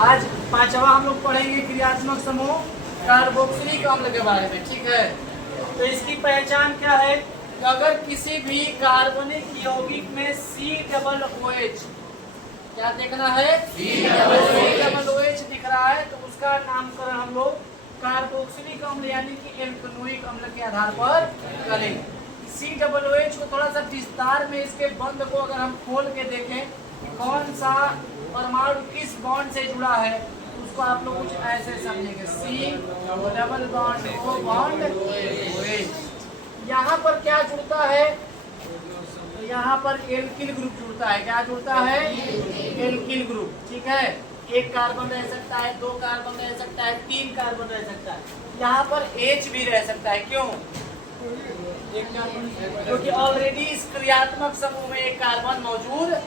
आज पांचवा हम लोग पढ़ेंगे क्रियात्मक समूह कार्बोक्सिलिक अम्ल के बारे में, ठीक है। तो इसकी पहचान क्या है कि अगर किसी भी कार्बनिक यौगिक में COOH, क्या देखना है, COOH दिख रहा है, तो उसका नामकरण हम लोग कार्बोक्सिलिक अम्ल यानी कि एल्कनोइक अम्ल के आधार पर करेंगे। COOH को थोड़ा सा विस्तार में इसके बंध को अगर हम खोल के देखें कि कौन सा परमाणु किस बॉन्ड से जुड़ा है, उसको आप लोग कुछ ऐसे समझेंगे, C double bond O bond OH। यहाँ पर क्या जुड़ता है, तो यहाँ पर एल्किल ग्रुप जुड़ता है। क्या जुड़ता है, एल्किल ग्रुप, ठीक है। एक कार्बन रह सकता है, दो कार्बन रह सकता है, तीन कार्बन रह सकता है, यहाँ पर H भी रह सकता है। क्यों, क्योंकि ऑलरेडी इस क्रियात्मक समूह में एक कार्बन मौजूद है।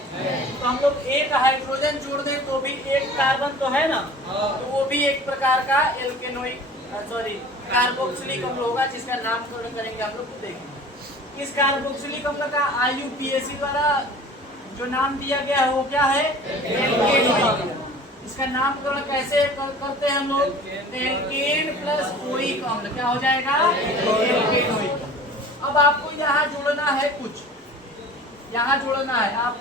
तो हम लोग एक हाइड्रोजन जोड़ दें तो भी एक कार्बन तो है ना, तो वो भी एक प्रकार का एल्केनोइक कार्बोक्सिलिक अम्ल होगा, जिसका नामकरण करेंगे हम लोग। देखेंगे इस कार्बोक्सिलिक अम्ल का IUPAC द्वारा जो नाम दिया गया है वो क्या है, एल्केनोइक। इसका नामकरण कैसे करते हैं हम लोग, एल्केन प्लस ओइक अम्ल क्या हो जाएगा, एल्केनोइक। अब आपको यहाँ जोड़ना है, कुछ यहाँ जोड़ना है। आप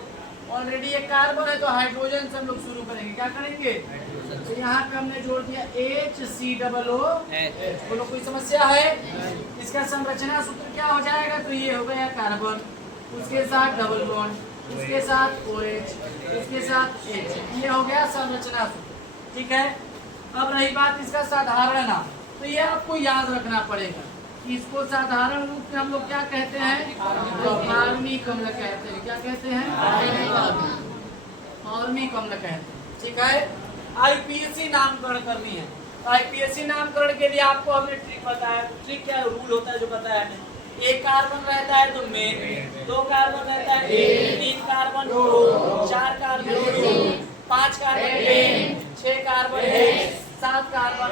ऑलरेडी एक कार्बन है तो हाइड्रोजन से हम लोग शुरू करेंगे। क्या करेंगे, तो यहाँ पे हमने जोड़ दिया HCOOH। बोलो कोई समस्या है, इसका संरचना सूत्र क्या हो जाएगा, तो ये हो गया कार्बन, उसके साथ डबल बॉन्ड, उसके साथ OH, उसके साथ H, ये हो गया संरचना सूत्र, ठीक है। अब रही बात इसका साधारण नाम, तो ये आपको याद रखना पड़ेगा कि इसको साधारण रूप में हम लोग क्या कहते हैं, कार्बनिक अम्ल कहते हैं। क्या कहते हैं, कार्बनिक अम्ल कहते हैं, ठीक है। IUPAC नामकरण करनी है, तो IUPAC नामकरण के लिए आपको हमने ट्रिक बताया। ट्रिक क्या रूल होता है जो बताया है, एक कार्बन रहता है तो मेन, दो कार्बन रहता है, तीन कार्बन, चार कार्बन, पांच कार्बन, छह कार्बन, सात कार्बन,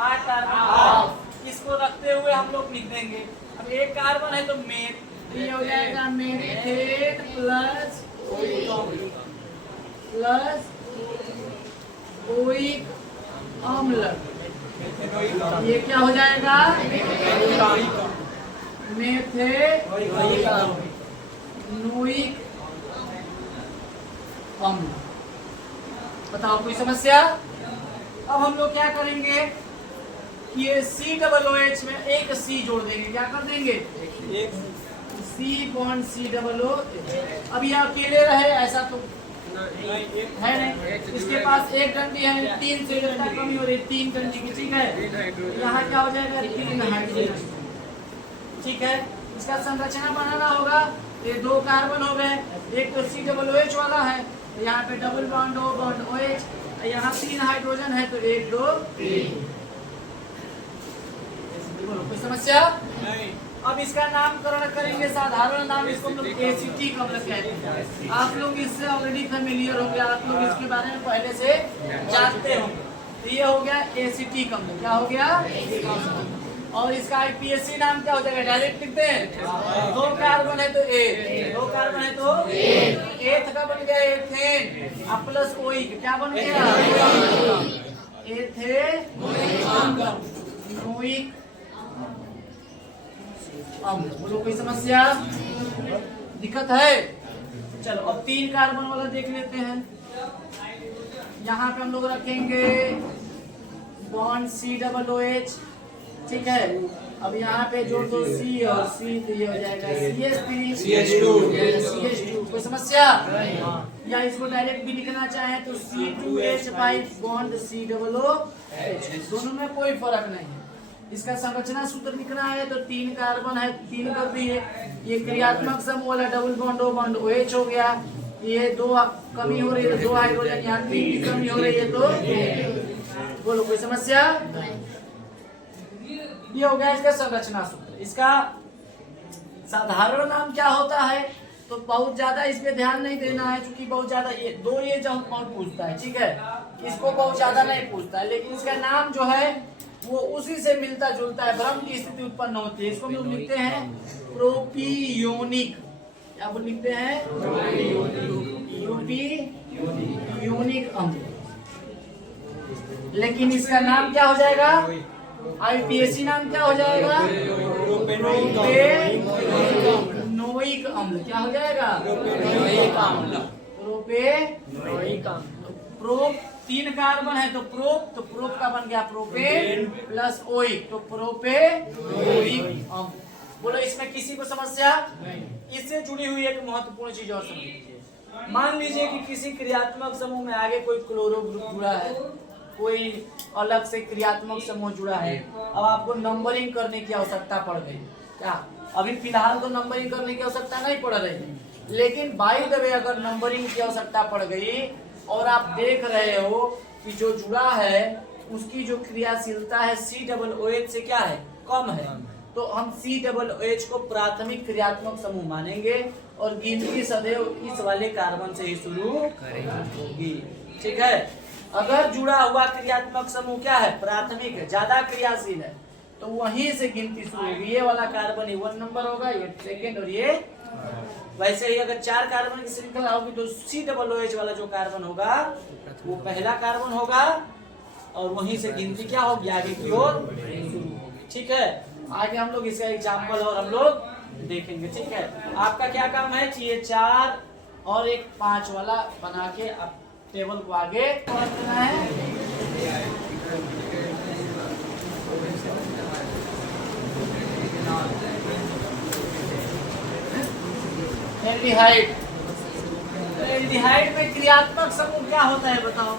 आठ कार्बन। इसको रखते हुए हम लोग लिख देंगे। अब एक कार्बन है तो मेन, तो ये हो जाएगा मेथेन प्लस ओइक अम्ल। ये क्या हो जाएगा, मेथेनोइक अम्ल। बताओ कोई समस्या। अब हम लोग क्या करेंगे, ये COOH में एक C जोड़ देंगे। क्या कर देंगे, एक C बॉन्ड COOH। अब ये अकेले रहे ऐसा तो है नहीं, इसके पास एक डंडी है, तीन से कमी हो रही है, तीन डंडी की, ठीक है। यहाँ क्या हो जाएगा, तीन हाइड्रोजन, ठीक है। इसका संरचना बनाना होगा, ये दो कार्बन हो गए, एक तो COOH वाला है, तो यहाँ पे double bond O bond OH, यहाँ तीन हाइड्रोजन है तो एक दो तीन। कोई समस्या नहीं। अब इसका नामकरण करेंगे, साधारण नाम इसको हम लोग एसिटिक अम्ल कहते हैं। आप लोग इससे ऑलरेडी फेमिलियर हो गया, आप लोग इसके बारे में पहले से जानते होंगे। तो ये हो गया एसिटिक अम्ल। क्या हो गया, और इसका IUPAC नाम क्या हो जाएगा, डायरेक्ट लिखते हैं। दो कार्बन है तो एक, दो कार्बन है तो एथ का बन गया एथेन, प्लस ओइक क्या बन गया, एथेनोइक अम्ल। बोलो कोई समस्या, दिक्कत है। चलो अब तीन कार्बन वाला देख लेते हैं। यहाँ पे हम लोग रखेंगे बॉन्ड COOH, ठीक है। अब यहाँ पे जोड़ दो C और C, तो ये हो जाएगा CH2। कोई समस्या, या इसको डायरेक्ट भी लिखना चाहे तो C2H5 बॉन्ड COOH, दोनों में कोई फर्क नहीं है। इसका संरचना सूत्र लिखना है तो तीन कार्बन है, तीन कर दिए, ये क्रियात्मक समूह वाला double bond O bond OH हो गया। ये दो कमी हो रही है, दो हाइड्रोजन, यहाँ तीन की कमी हो रही है तो बोलो कोई समस्या। ये हो गया इसका संरचना सूत्र। इसका साधारण नाम क्या होता है, तो बहुत ज्यादा इस पे ध्यान नहीं देना है, क्योंकि बहुत ज्यादा ये दो ये जब कौन पूछता है, ठीक है, इसको बहुत ज्यादा नहीं पूछता है। लेकिन इसका नाम जो है वो उसी से मिलता जुलता है, भ्रम की स्थिति उत्पन्न होती है। इसको हम लोग लिखते हैं प्रोपियोनिक। क्या बोल लिखते हैं, प्रोपियोनिक अम्ल। लेकिन इसका नाम क्या हो जाएगा? आईपीएसी नाम क्या हो जाएगा? प्रोपेनोइक अम्ल। क्या हो जाएगा? प्रोपेनोइक अम्ल। प्रोप 3 कार्बन है तो प्रोप का बन गया प्रोपेन प्लस ओइक तो प्रोपेनोइक अम्ल। बोलो इसमें किसी को समस्या? इससे जुड़ी हुई एक महत्वपूर्ण चीज और समझ लीजिए। मान लीजिए कि किसी क्रियात्मक समूह में आगे कोई क्लोरो ग्रुप जुड़ा है, कोई अलग से क्रियात्मक समूह जुड़ा है। अब आपको नंबरिंग करने की आवश्यकता पड़ गई। क्या अभी फिलहाल तो नंबरिंग करने की आवश्यकता नहीं पड़ रही, लेकिन बाय द वे अगर नंबरिंग की आवश्यकता पड़ गई और आप देख रहे हो कि जो जुड़ा है उसकी जो क्रियाशीलता है COOH से क्या है? कम है, तो हम COOH को प्राथमिक क्रियात्मक समूह मानेंगे और गिनती सदैव इस वाले कार्बन से ही शुरू होगी। ठीक है। अगर जुड़ा हुआ क्रियात्मक समूह क्या है? प्राथमिक है, ज्यादा क्रियाशील है, तो वहीं से गिनती शुरू होगी। ये वाला कार्बन 1 नंबर होगा, ये सेकेंड और ये। वैसे ही अगर 4 कार्बन की श्रृंखला होगी तो COOH वाला जो कार्बन होगा वो पहला कार्बन होगा और वहीं से गिनती क्या होगी? आगे की ओर शुरू होगी। ठीक है। आगे हम लोग इसका एग्जाम्पल और हम लोग देखेंगे। ठीक है। आपका क्या काम है? ये 4 और एक 5 वाला बना के आप टेबल को आगे बढ़ना है। एल्डिहाइड। एल्डिहाइड में क्रियात्मक समूह क्या होता है बताओ?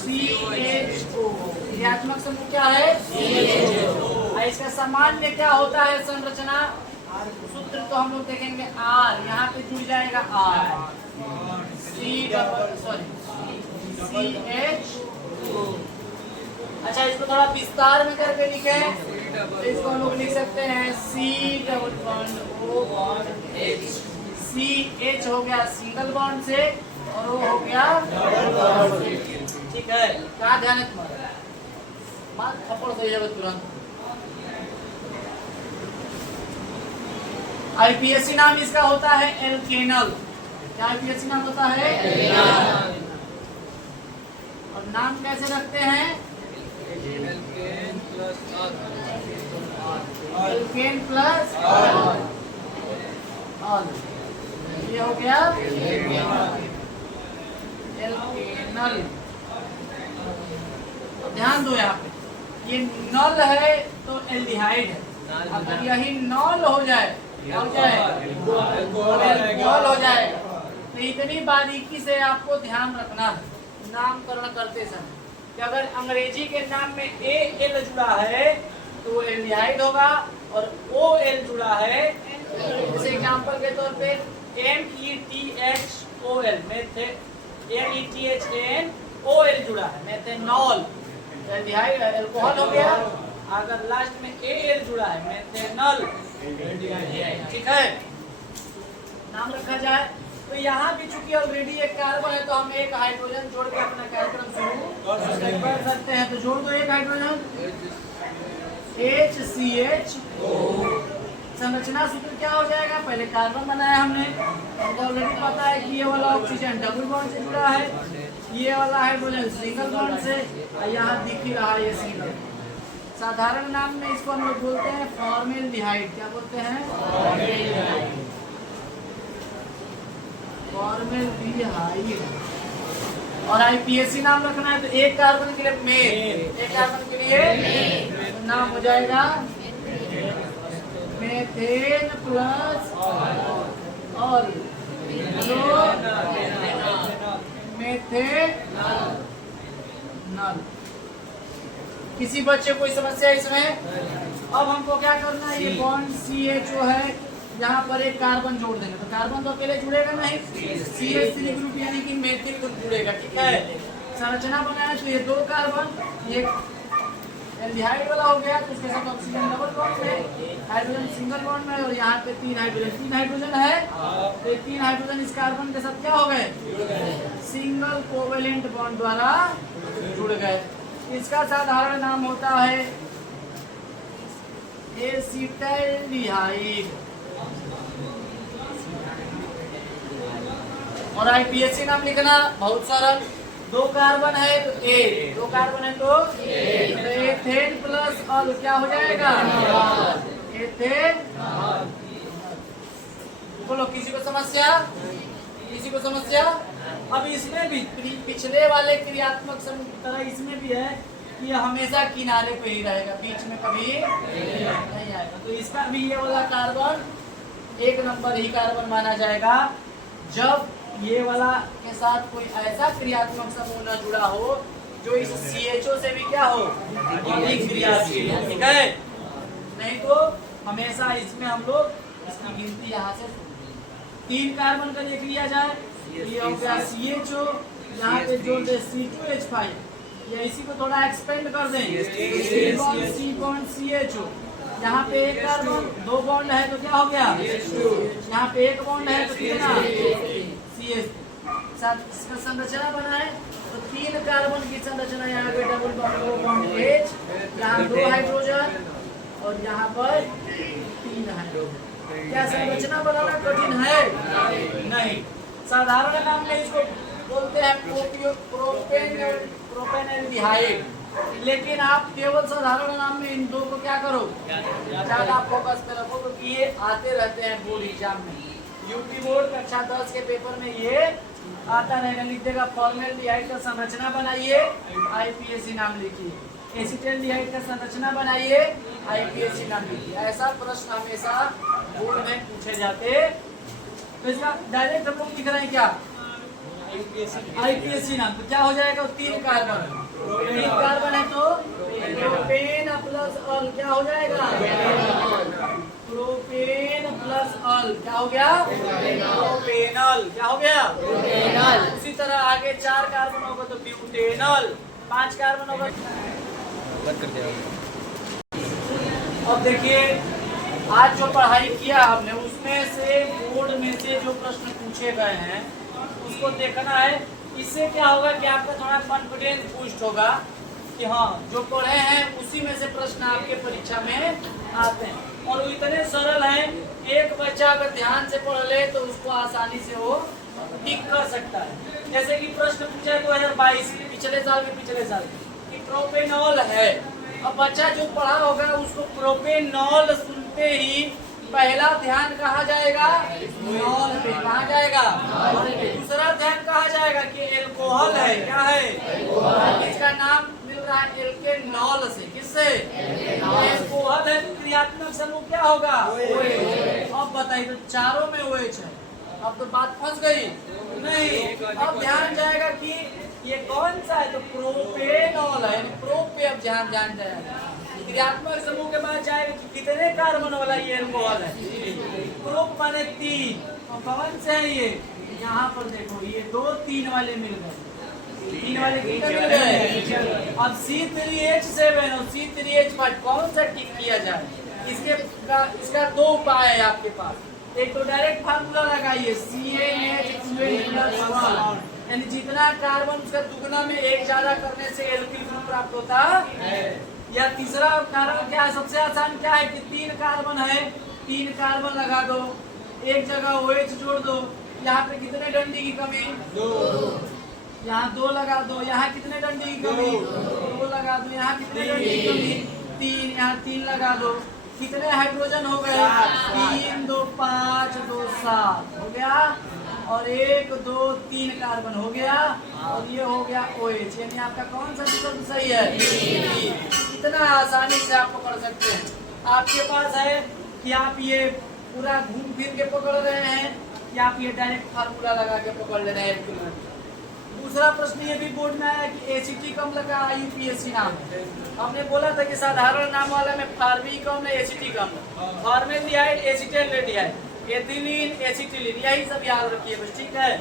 CHO। क्रियात्मक समूह क्या है? CHO। इसका सामान्य क्या होता है संरचना? सूत्र तो हम लोग देखेंगे R, यहाँ पे जुड़ जाएगा R। CHO। अच्छा, इसको थोड़ा विस्तार में करके लिखे तो इसको हम लोग लिख सकते हैं COOH। CH हो गया सिंगल बॉन्ड से और वो हो गया डबल बॉन्ड से। ठीक है। क्या ध्यान है तुम्हारा? मार थप्पड़ सही जगह तुरंत। आईपीएसी नाम इसका होता है एल्केनल। क्या आईपीएसी नाम होता है? एल्केनल। और नाम कैसे रखते हैं? Alkane plus ol. ये हो गया एल्केनल। ध्यान दो यहाँ पे, ये नल है तो एल्डिहाइड है। अगर यही नल हो जाए और क्या है? एल्कोहल हो जाएगा। तो इतनी बारीकी से आपको ध्यान रखना है नामकरण करते समय कि अगर अंग्रेजी के नाम में AL जुड़ा है तो वो एल्डिहाइड होगा और OL जुड़ा है, जैसे एग्जांपल के तौर पे METHOL METHNOL जुड़ा है, मेथेनॉल एल्डिहाइड अल्कोहल हो गया। अगर लास्ट में AL जुड़ा है मेथेनॉल। ठीक है। नाम रखा जाए तो यहाँ भी चूंकि ऑलरेडी एक कार्बन है तो हम एक हाइड्रोजन जोड़ के अपना कार्यक्रम शुरू कर सकते हैं। तो जोड़ दो एक हाइड्रोजन HCHO। संरचना सूत्र क्या हो जाएगा? पहले कार्बन बनाया हमने, हमको ऑलरेडी पता है कि ये वाला ऑक्सीजन डबल बॉन्ड से जुड़ा है, ये वाला हाइड्रोजन सिंगल बॉन्ड से, यहाँ दिख ही रहा है ये सिंगल। साधारण नाम में इसको हम लोग बोलते हैं फॉर्मेल्डिहाइड। क्या बोलते हैं? फॉर्मेल्डिहाइड। और आईपीएसी नाम रखना है तो एक कार्बन के लिए मेल, एक कार्बन के लिए नाम हो जाएगा मेथेन प्लस ऑल। मेथेनॉल। किसी बच्चे को कोई समस्या इसमें? अब हमको क्या करना है? ये बॉन्ड CHO है, यहाँ पर एक कार्बन जोड़ देंगे तो कार्बन तो अकेले जुड़ेगा नहीं, CH3 ग्रुप यानी कि मेथिल ग्रुप जुड़ेगा। ठीक है। संरचना बनाया तो ये 2 कार्बन, ये एल्डिहाइड वाला हो गया तो उसके साथ ऑक्सीजन डबल बॉन्ड में, हाइड्रोजन सिंगल बॉन्ड में, और यहाँ पे 3 हाइड्रोजन है तो ये 3 हाइड्रोजन इस कार्बन के साथ क्या हो गए? सिंगल कोवेलेंट बॉन्ड द्वारा जुड़ गए। इसका साधारण नाम होता है एसिटाल्डिहाइड। और आईपीएसी नाम लिखना बहुत सरल, दो कार्बन है तो एक, दो कार्बन है तो एथेन प्लस अल क्या हो जाएगा? एथेन। बोलो किसी को समस्या? किसी को समस्या? अब इसमें भी पिछले वाले क्रियात्मक समूह की तरह इसमें भी है कि यह हमेशा किनारे पे ही रहेगा, बीच में कभी नहीं आएगा। तो इसका भी ये वाला कार्बन एक नंबर ही कार्बन माना जाएगा जब ये वाला के साथ कोई ऐसा क्रियात्मक समूह न जुड़ा हो जो इस CHO से भी क्या हो, अधिक क्रियाशील हो। ठीक है, नहीं तो हमेशा इसमें हम लोग इसकी गिनती यहाँ से 3 कार्बन का देख लिया जाए, ये हो गया CHO, यहाँ पे जोड़ दे C2H5, या इसी को थोड़ा एक्सपेंड कर दें C बॉन्ड CHO, यहाँ पे एक कार्बन 2 बॉन्ड है तो क्या हो गया, यहाँ पे एक बॉन्ड है तो कितना, CH साथ इसका संरचना बना है तो 3 कार्बन की संरचना, यहाँ पे डबल बॉन्ड H, यहाँ 2 हाइड्रोजन और यहाँ पर 3 हाइड्रोजन। क्या संरचना बनाना कठिन है? नहीं। साधारण नाम में इसको बोलते हैं प्रोपेनॉल्डिहाइड, लेकिन आप केवल साधारण नाम में इन दो को क्या करो, ज्यादा फोकस पे रखो क्योंकि ये आते रहते हैं बोर्ड एग्जाम में। यूपी बोर्ड कक्षा 10 के पेपर में ये आता रहेगा। लिख देगा फॉर्मेल्डिहाइड का संरचना बनाइए, IPAC नाम लिखिए, एसिटाल्डिहाइड का संरचना बनाइए, IPAC नाम लिखिए। ऐसा प्रश्न हमेशा बोर्ड में पूछे जाते। तो इसका डायरेक्ट हम लोग लिख रहे हैं क्या, IPAC नाम। तो क्या हो जाएगा, 3 कार्बन, 3 कार्बन है तो प्रोपेन प्लस अल क्या हो जाएगा, प्रोपेन प्लस अल क्या हो गया, प्रोपेनल। क्या हो गया, प्रोपेनल। उसी तरह आगे 4 कार्बन होगा तो ब्यूटेनल, 5 कार्बन होगा। अब देखिए आज जो पढ़ाई किया हमने उसमें से बोर्ड में से जो प्रश्न पूछे गए हैं उसको देखना है। इससे क्या होगा कि आपका थोड़ा कॉन्फिडेंस बूस्ट होगा कि हाँ जो पढ़े हैं उसी में से प्रश्न आपके परीक्षा में आते हैं और वो इतने सरल हैं, एक बच्चा अगर ध्यान से पढ़ ले तो उसको आसानी से वो टिक कर सकता है। जैसे कि प्रश्न पूछा है 2022 पिछले साल कि प्रोपेनॉल है। अब बच्चा जो पढ़ा होगा उसको प्रोपेनॉल सुनते ही पहला ध्यान कहाँ जाएगा, नॉल पे। कहाँ जाएगा, दूसरा ध्यान कहाँ जाएगा कि एल्कोहल है। क्या है, इसका नाम मिल रहा है एल्केनॉल से। किससे, एल्कोहल है। क्रियात्मक समूह क्या होगा, अब बताइए तो चारों में OH है। अब तो बात फंस गई नहीं। अब ध्यान जाएगा कि ये कौन सा है, तो प्रोपेनॉल है। प्रोप पे अब ध्यान जाएगा। क्रियात्मक समूह के बाद जाएगा कि कितने कार्बन वाला ये एल्कोहल है, प्रोप माने 3। तो कौन से है ये, यहाँ पर देखो ये 2 3 वाले मिल गए, 3 वाले कितने मिल गए। अब C3H7 और C3H5 कौन सा टिक किया जाए, इसका 2 उपाय है आपके पास। एक तो डायरेक्ट फार्मूला लगाइए CnH2n+1, यानी जितना कार्बन उसका दुगना में 1 ज्यादा करने से एल्किल ग्रुप प्राप्त होता है। या तीसरा कारण क्या है, सबसे आसान क्या है कि 3 कार्बन है, 3 कार्बन लगा दो, एक जगह OH जोड़ दो। यहाँ पे कितने डंडी की कमी, 2। यहाँ 2 लगा दो, यहाँ कितने डंडी की कमी, 2 लगा दो। यहाँ कितने डंडी की कमी, 3। यहाँ 3 लगा दो। कितने हाइड्रोजन हो गए, 3 2 5 2 7 हो गया, और 1 2 3 कार्बन हो गया, और ये हो गया OH। यानी आपका कौन सा विकल्प सही है, इतना आसानी से आप पकड़ सकते हैं। आपके पास है कि आप ये पूरा घूम फिर के पकड़ रहे हैं या आप ये डायरेक्ट फार्मूला लगा के पकड़ ले रहे हैं। दूसरा प्रश्न ये भी बोर्ड में आया कि एसिटिक अम्ल का IUPAC नाम है। हमने बोला था कि साधारण नाम वाला में फार्मिक अम्ल, एसिटिक अम्ल, फॉर्मेल्डिहाइड, एसिटाल्डिहाइड, एथिलीन, एसिटिलीन, यही सब याद रखिए बस। ठीक है,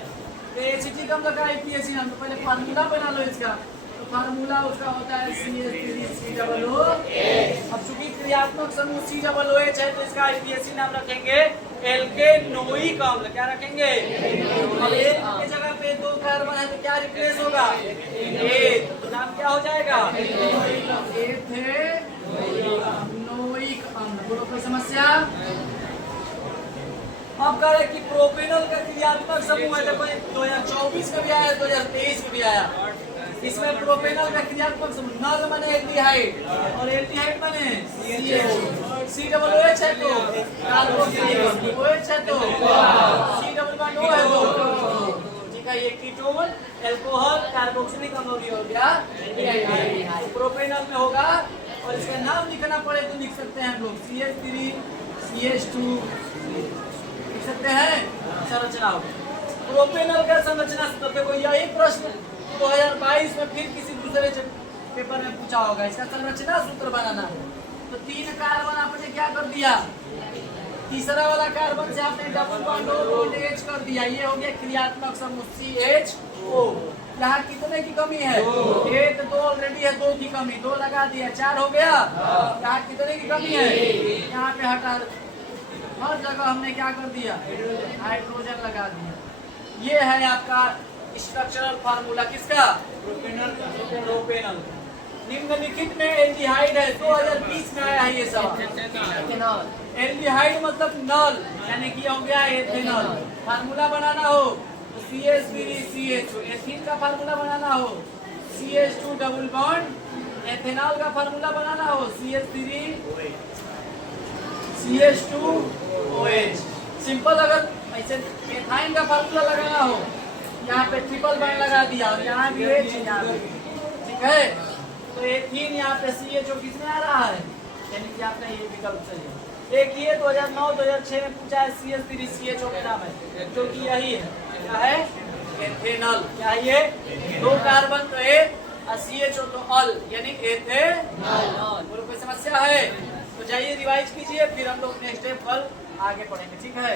तो एसिटिक अम्ल का IUPAC नाम, तो पहले फार्मूला बना लो इसका। तो फार्मूला उसका होता है CH3COOH। अब चूंकि क्रियात्मक समूह COOH है तो इसका IUPAC नाम रखेंगे एल्केनोइक अम्ल। क्या रखेंगे, अब एक की जगह पे 2 कार्बन है तो क्या रिप्लेस होगा, तो नाम क्या हो जाएगा, एथेनोइक अम्ल। बोलो कोई समस्या। अब कह रहे कि प्रोपेनॉल का क्रियात्मक समूह है, देखो 2024 में भी आया, 2023 में भी आया। इसमें प्रोपेनॉल का क्रियात्मक समूह नल माने एल्डिहाइड और एल्डिहाइड माने सी डबल OH है तो कार्बोक्सिलिक OH है तो सी डबल बॉन्ड O है तो ठीक है। ये कीटोन अल्कोहल कार्बोक्सिलिक अम्ल हो गया एल्डिहाइड। प्रोपेनॉल में होगा और इसका नाम लिखना पड़े तो लिख सकते हैं हम लोग CH3 CH2 लिख सकते हैं। संरचना प्रोपेनॉल का संरचना सूत्र देखो, यही प्रश्न 2022 में फिर किसी दूसरे पेपर में पूछा होगा। इसका संरचना सूत्र बनाना है तो 3 कार्बन आपने क्या कर दिया, तीसरा वाला कार्बन से आपने डबल बॉन्ड H कर दिया। ये हो गया क्रियात्मक समूह CHO। यहाँ कितने की कमी है, 1 2 ऑलरेडी है, 2 की कमी, 2 लगा दिया, 4 हो गया। यहाँ कितने की कमी है, यहाँ पे हटा, हर जगह हमने क्या कर दिया, हाइड्रोजन लगा दिया। ये है आपका स्ट्रक्चरल फार्मूला किसका, प्रोपेनॉल। निम्नलिखित में एल्डिहाइड है, 2020 में आया है ये सब। एल्डिहाइड मतलब नल, यानी कि हो गया एथेनॉल। फार्मूला बनाना हो तो CH3CH2, एथीन का फार्मूला बनाना हो CH2 डबल बॉन्ड, एथेनॉल का फार्मूला बनाना हो CH3 CH2OH। सिंपल। अगर ऐसे एथाइन का फार्मूला लगाना हो, यहाँ पे ट्रिपल बॉन्ड लगा दिया और यहाँ भी H, यहाँ भी, ठीक है। तो एथीन यहाँ पे CHO किसमें आ रहा है, यानी कि आपका ये विकल्प चलिए। एक ये 2009-2006 में पूछा है CH3 CHO के नाम है, जो कि यही है, क्या है, एथेनॉल। क्या है ये, 2 कार्बन तो ए और CHO तो अल, यानी एथेनॉल। बोलो कोई समस्या है तो जाइए रिवाइज कीजिए, फिर हम लोग नेक्स्ट स्टेप कल आगे पढ़ेंगे, ठीक है।